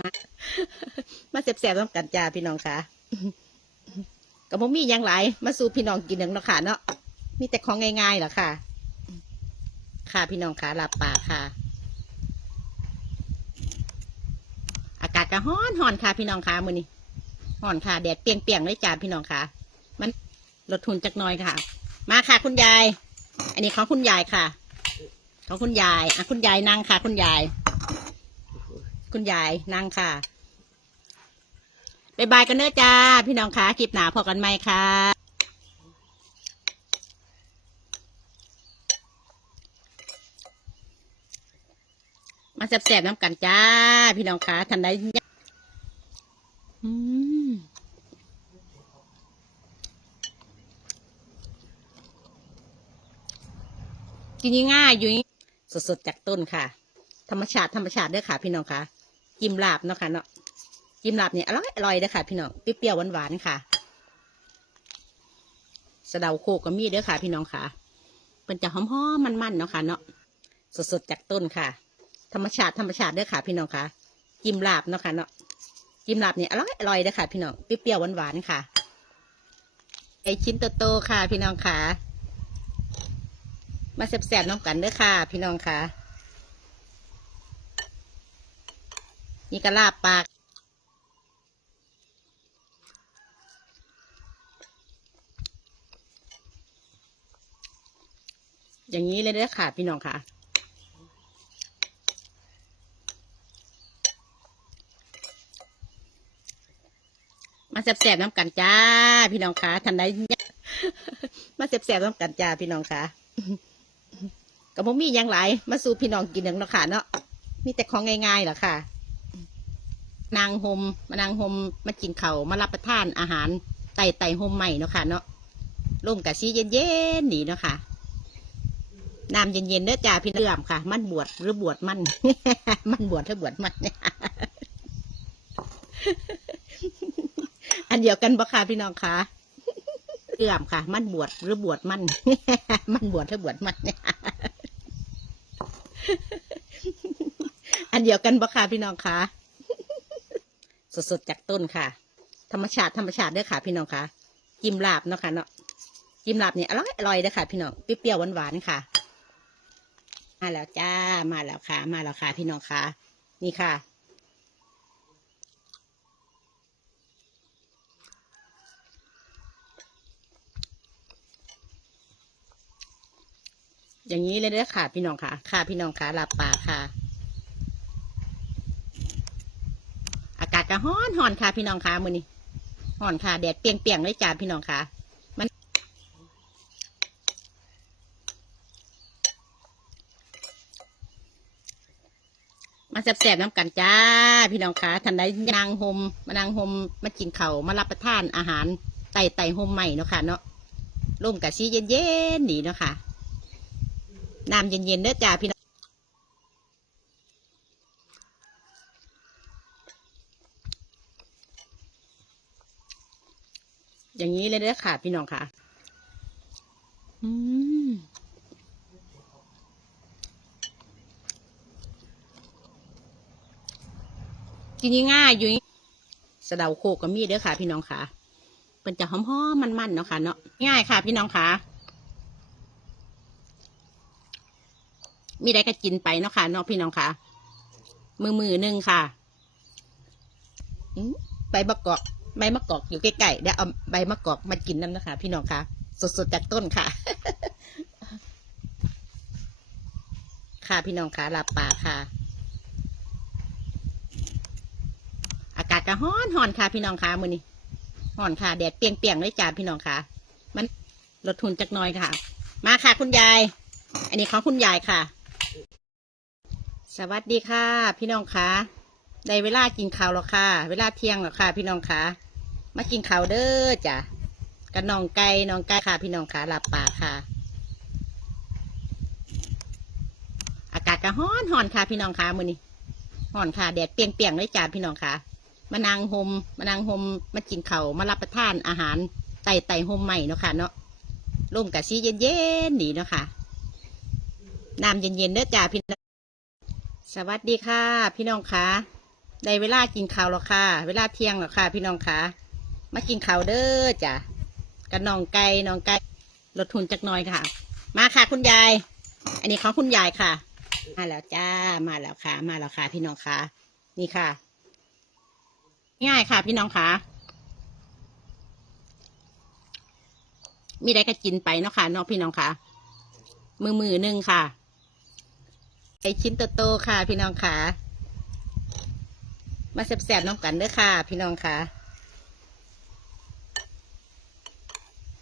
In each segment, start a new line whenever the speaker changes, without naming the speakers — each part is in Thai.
มา มาแสบๆต้องกันจ้าพี่น้องค่ะก็บ่มียังหลายมาสู่พี่น้องกินหนึ่งเนาะค่ะเนาะมีแต่ของง่ายๆเหรอค่ะ ค่ะพี่น้องค่ะหลาบปากค่ะ อากาศก็ฮ้อนฮอนค่ะพี่น้องค่ะมือนี้ฮ้อนค่ะแดดเปียงๆเลยจ้าพี่น้องค่ะ มันลดทุนจักน่อยค่ะ มาค่ะคุณยาย อันนี้ของคุณยายค่ะ ของคุณยายอะคุณยายนั่งค่ะ คุณยาย คุณยายนั่งค่ะบายบายกันเด้อจ้า พี่น้องคะคลิปหนาพอกันไหมค่ะมาแซ่บๆน้ำกันจ้า พี่น้องคะทันได้อืมกินง่ายอยู่สดๆจากต้นค่ะ ธรรมชาติธรรมชาติเด้อค่ะ พี่น้องค่ะ จิ้มลาบเนาะค่ะเนาะจิ้มลาบเนี่ยอร่อยอร่อยเด้อค่ะพี่น้องเปรี้ยวๆหวานๆค่ะสะเดาโคกก็มีเด้อค่ะ พี่น้องค่ะเป็นจะหอมๆมันๆเนาะค่ะเนาะสดๆจากต้นค่ะ ธรรมชาติธรรมชาติเด้อค่ะ พี่น้องค่ะจิ้มลาบเนาะค่ะเนาะจิ้มลาบเนี่ยอร่อยอร่อยเด้อค่ะ พี่น้องเปรี้ยวๆหวานๆค่ะ ไอชิ้นโตๆค่ะ พี่น้องค่ะ มาแซ่บๆน้องกันเด้อค่ะ พี่น้องค่ะ นี่ก็ลาบปากอย่างนี้เลยเด้อค่ะ พี่น้องค่ะ มาแซ่บๆน้ำกันจ้า พี่น้องค่ะทันได้มาแซ่บๆน้ำกันจ้า พี่น้องค่ะก็บ่มีหยังหลายมาสู่พี่น้องกินหนึ่งเนาะค่ะเนาะมีแต่ของง่ายๆเหรอค่ะ นางโฮมมานางโฮมมากินเขามารับประทานอาหารไต่ไต่โฮมใหม่เนาะค่ะเนาะร่มกับซีเย็นๆนี่เนาะค่ะน้ำเย็นๆเด้อจ้าพี่เลื่อมค่ะ มันบวชหรือบวชมัน มันบวชหรือบวชมันอันเดียวกันบ่ค่ะพี่น้องค่ะเลื่อมค่ะ มันบวชหรือบวชมัน มันบวชหรือบวชมันอันเดียวกันบ่ค่ะพี่น้องค่ะ สดๆจากต้นค่ะ ธรรมชาติธรรมชาติเด้อค่ะ พี่น้องค่ะจิ้มลาบเนาะค่ะเนาะจิ้มลาบเนี่ยอร่อยอร่อยเด้อค่ะ พี่น้องเปรี้ยวหวานๆค่ะ มาแล้วจ้ามาแล้วค่ะ มาแล้วค่ะ พี่น้องค่ะ นี่ค่ะอย่างนี้เลยเด้อค่ะ พี่น้องค่ะ ค่ะพี่น้องค่ะลาบปากค่ะ อา ก็ฮ้อนฮ้อนค่ะพี่น้องค่ะมือนี้ฮ้อนค่ะแดดเปรียงเลยจ้าพี่น้องค่ะ มัน มาแซ่บๆน้ำกันจ้า พี่น้องค่ะทันได้นางโฮมมานางโฮมมากินเขามารับประทานอาหารไต่ไต่โฮมใหม่เนาะค่ะเนาะร่มกับซีเย็นๆนี่เนาะค่ะน้ำเย็นๆเด้อจ้าพี่น้อง อย่างนี้เลยเด้อค่ะ พี่น้องค่ะ อืมกินง่ายอยู่นี่สะเดาโคกก็มีเด้อค่ะ พี่น้องค่ะเป็นจะหอมๆมันๆเนาะค่ะเนาะง่ายค่ะ พี่น้องค่ะ มีได้ก็กินไปเนาะค่ะเนาะพี่น้องค่ะ มือมือหนึ่งค่ะอืมใบมะกอก ใบมะกอกอยู่ใกล้ๆเดี๋ยวเอาใบมะกอกมากินนั่นะคะ พี่น้องค่ะสดๆจากต้นค่ะ ค่ะพี่น้องค่ะลาบป่าค่ะ อากาศก็ฮ้อนฮ้อนค่ะ พี่น้องค่ะมือนี้ฮ้อนค่ะแดดเปียงๆเลยจ้าพี่น้องค่ะ มันลดทุนจักน่อยค่ะ มาค่ะ คุณยาย อันนี้ของคุณยายค่ะ สวัสดีค่ะ พี่น้องค่ะได้เวลากินข้าวแล้วค่ะ เวลาเที่ยงแล้วค่ะ พี่น้องค่ะ มากินข้าวเด้อจ้ะกับน้องไก่น้องไก่ค่ะ พี่น้องค่ะลาบป่าค่ะ อากาศก็ฮ้อนฮ้อนค่ะ พี่น้องค่ะมื้อนี้ฮ้อนค่ะแดดเปียงๆเลยจ้าพี่น้องค่ะมานางโฮมมานางโฮมมากินเขาวมารับประทานอาหารไต่ไต่โฮมใหม่เนาะค่ะเนาะร่มกับซีเย็นๆนี่เนาะค่ะน้ำเย็นๆเด้อจ้าพี่น้องสวัสดีค่ะ พี่น้องค่ะได้เวลากินข้าวแล้วค่ะ เวลาเที่ยงแล้วค่ะ พี่น้องคะ มากินข้าวเด้อจ้ะกับน้องไก่น้องไก่ลดทุนจักหน่อยค่ะ มาค่ะคุณยาย อันนี้ของคุณยายค่ะ มาแล้วจ้า มาแล้วค่ะ มาแล้วค่ะ พี่น้องค่ะ นี่ค่ะ ง่ายค่ะ พี่น้องค่ะ มีได้ก็กินไปเนาะค่ะเนาะพี่น้องค่ะ มือมือหนึ่งค่ะ ไอชิ้นโตๆค่ะ พี่น้องค่ะ มาแสบๆน้องกันเด้อค่ะ พี่น้องค่ะ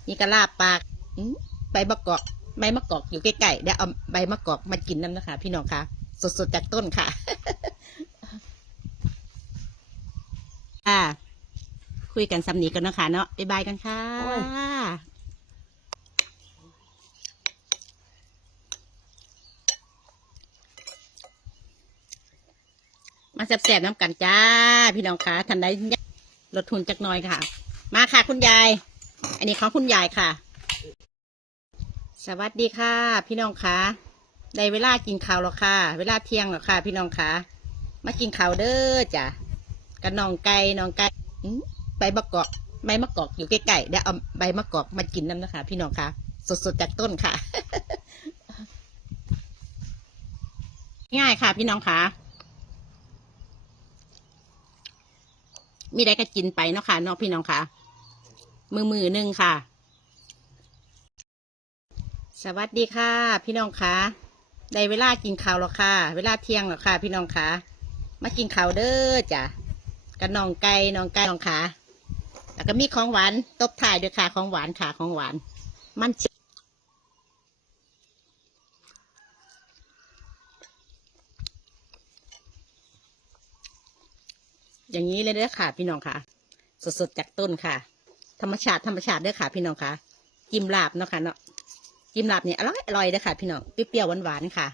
นี่กระลาบปากอื้อใบมะกอกใบมะกอกอยู่ใกล้ๆเดี๋ยวเอาใบมะกอกมากินน้ำนะคะ พี่น้องคะสดๆจากต้นค่ะค่ะคุยกันสำนีกันเนาะคะเนาะบ๊ายบายกันค่ะ
โอ้ย
มาแสบๆน้ำกันจ้า พี่น้องคะทันได้ลดทุนจักหน่อยค่ะ มาค่ะคุณยาย อันนี้ของคุณยายค่ะ สวัสดีค่ะ พี่น้องคะได้เวลากินข้าวแล้วค่ะ เวลาเที่ยงแล้วค่ะ พี่น้องคะมากินข้าวเด้อจ้ะกับน้องไก่น้องไก่ใบมะกอกใบมะกอกอยู่ใกล้ๆเดี๋ยวเอาใบมะกอกมากินน้ำนะคะ พี่น้องคะสดๆจากต้นค่ะ ง่ายค่ะ พี่น้องคะมีได้ก็กินไปเนาะค่ะเนาะพี่น้องค่ะ มือมือหนึ่งค่ะ สวัสดีค่ะ พี่น้องคะได้เวลากินข้าวแล้วค่ะ เวลาเที่ยงแล้วค่ะ พี่น้องคะมากินข้าวเด้อจ้ะกับน้องไก่น้องไก่น้องขาแล้วก็มีของหวานตบท้ายด้วยค่ะ ของหวานค่ะของหวาน มันชื่ออย่างนี้เลยเด้อค่ะ พี่น้องค่ะ สดๆจากต้นค่ะ ธรรมชาติธรรมชาติเด้อค่ะ พี่น้องค่ะจิ้มลาบเนาะค่ะเนาะจิ้มลาบเนี่ยอร่อยอร่อยเด้อค่ะ พี่น้องเปรี้ยวๆหวานๆค่ะ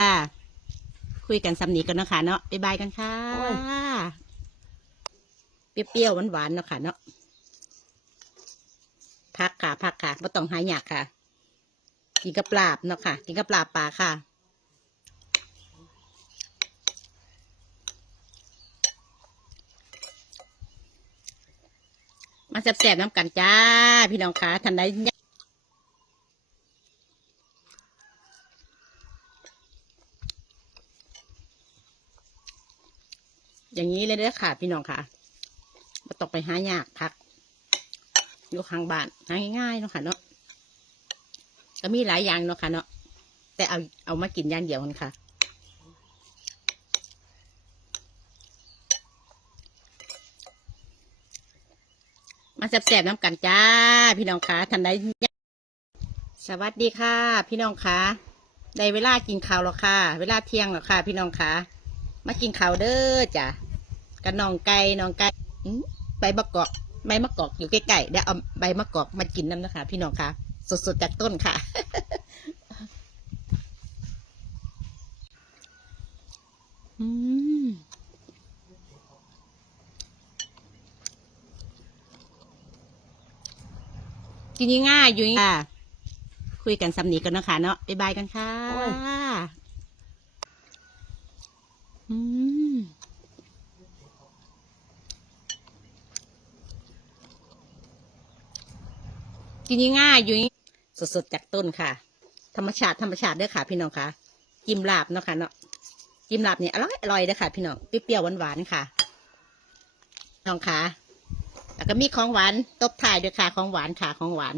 อ่า คุยกันสำนีกันเนาะค่ะเนาะบ๊ายบายกันค่ะ
โอ้ย
เปรี้ยวๆหวานๆเนาะค่ะเนาะพักค่ะพักค่ะไม่ต้องหายากค่ะกินกับปลาบเนาะค่ะ กินกับปลาปลาค่ะ มาแสบๆน้ำกันจ้า พี่น้องคะทันได้อย่างนี้เลยเด้อค่ะ พี่น้องค่ะมาตกไปหายากพักอยู่ข้างบ้านหาง่ายๆเนาะค่ะเนาะก็มีหลายอย่างเนาะค่ะเนาะแต่เอาเอามากินอย่างเดียวกันค่ะ มาแสบๆน้ำกันจ้า พี่น้องคะทันได้สวัสดีค่ะ พี่น้องคะได้เวลากินข้าวแล้วค่ะ เวลาเที่ยงแล้วค่ะ พี่น้องคะมากินข้าวเด้อจ้ะกับน้องไก่น้องไก่ใบมะกอกใบมะกอกอยู่ใกล้ๆเดี๋ยวเอาใบมะกอกมากินน้ำนะคะ พี่น้องคะสดๆจากต้นค่ะอืม กินง่ายๆอยู่ค่ะคุยกันสำนีกันเนาะค่ะเนาะบ๊ายบายกันค่ะ
โอ้ย
อืมกินง่ายๆอยู่สดๆจากต้นค่ะ ธรรมชาติธรรมชาติเด้อค่ะ พี่น้องค่ะจิ้มลาบเนาะค่ะเนาะจิ้มลาบเนี่ยอร่อยอร่อยเด้อค่ะ พี่น้องเปรี้ยวๆหวานๆค่ะน้องค่ะ แล้วก็มีของหวานตบท้ายด้วยค่ะของหวานค่ะของหวาน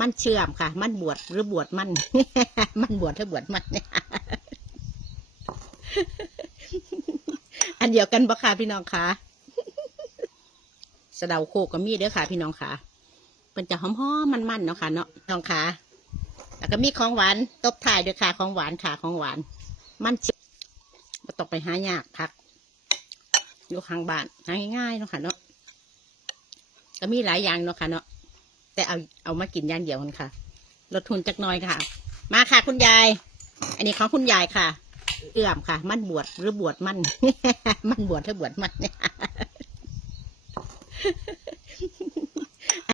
มันเชื่อมค่ะ มันบวชหรือบวชมัน มันบวชหรือบวชมันอันเดียวกันบ่ค่ะพี่น้องคะสะเดาโคกก็มีเด้อค่ะพี่น้องค่ะเป็นจะหอมๆมันๆเนาะค่ะเนาะน้องค่ะแล้วก็มีของหวานตบท้ายด้วยค่ะของหวานค่ะของหวาน มันเชื่อมมาตกไปหายากพักอยู่ข้างบ้านง่ายๆเนาะค่ะเนาะ ก็มีหลายอย่างเนาะค่ะเนาะแต่เอาเอามากินอย่างเดียวกันค่ะลดทุนจักน้อยค่ะ มาค่ะ คุณยาย อันนี้ของคุณยายค่ะ เอื้อมค่ะ มันบวชหรือบวชมัน มันบวชหรือบวชมันเนี่ย